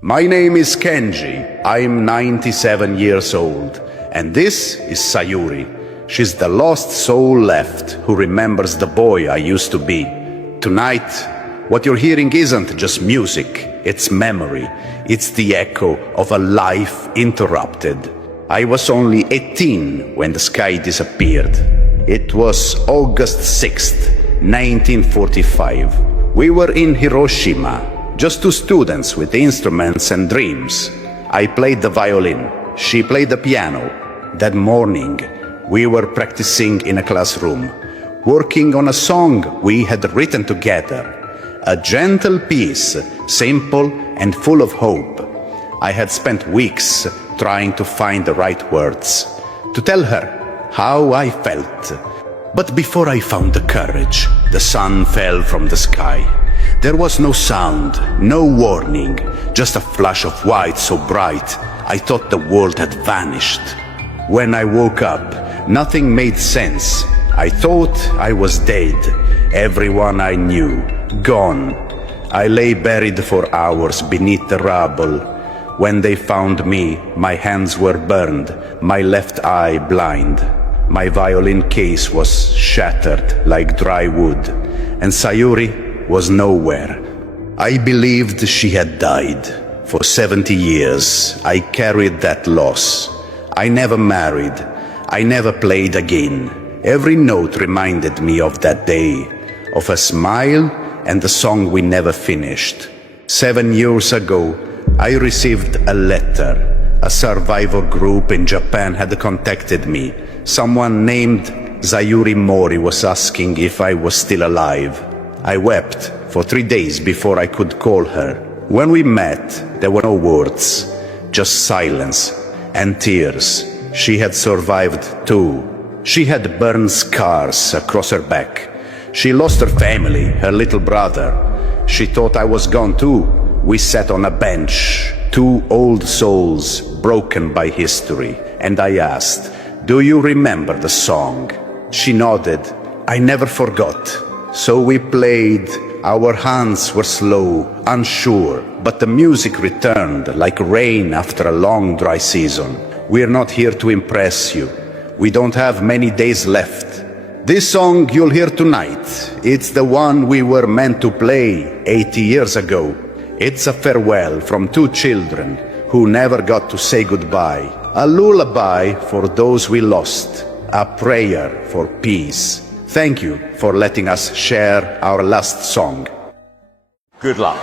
My name is Kenji. I'm 97 years old. And this is Sayuri. She's the lost soul left who remembers the boy I used to be. Tonight, what you're hearing isn't just music, it's memory. It's the echo of a life interrupted. I was only 18 when the sky disappeared. It was August 6th, 1945. We were in Hiroshima, just two students with instruments and dreams. I played the violin, she played the piano. That morning, we were practicing in a classroom, working on a song we had written together. A gentle piece, simple and full of hope. I had spent weeks trying to find the right words, to tell her how I felt. But before I found the courage, the sun fell from the sky. There was no sound, no warning, just a flash of white so bright I thought the world had vanished. When I woke up, nothing made sense. I thought I was dead. Everyone I knew, gone. I lay buried for hours beneath the rubble. When they found me, my hands were burned, my left eye blind. My violin case was shattered like dry wood, and Sayuri was nowhere. I believed she had died. For 70 years, I carried that loss. I never married. I never played again. Every note reminded me of that day, of a smile and the song we never finished. 7 years ago, I received a letter. A survivor group in Japan had contacted me. Someone named Sayuri Mori was asking if I was still alive. I wept for 3 days before I could call her. When we met, there were no words, just silence and tears. She had survived too. She had burn scars across her back. She lost her family, her little brother. She thought I was gone too. We sat on a bench, two old souls broken by history, and I asked, "Do you remember the song?" She nodded. I never forgot. So we played. Our hands were slow, unsure, but the music returned like rain after a long dry season. We're not here to impress you. We don't have many days left. This song you'll hear tonight, it's the one we were meant to play 80 years ago. It's a farewell from two children who never got to say goodbye. A lullaby for those we lost. A prayer for peace. Thank you for letting us share our last song. Good luck.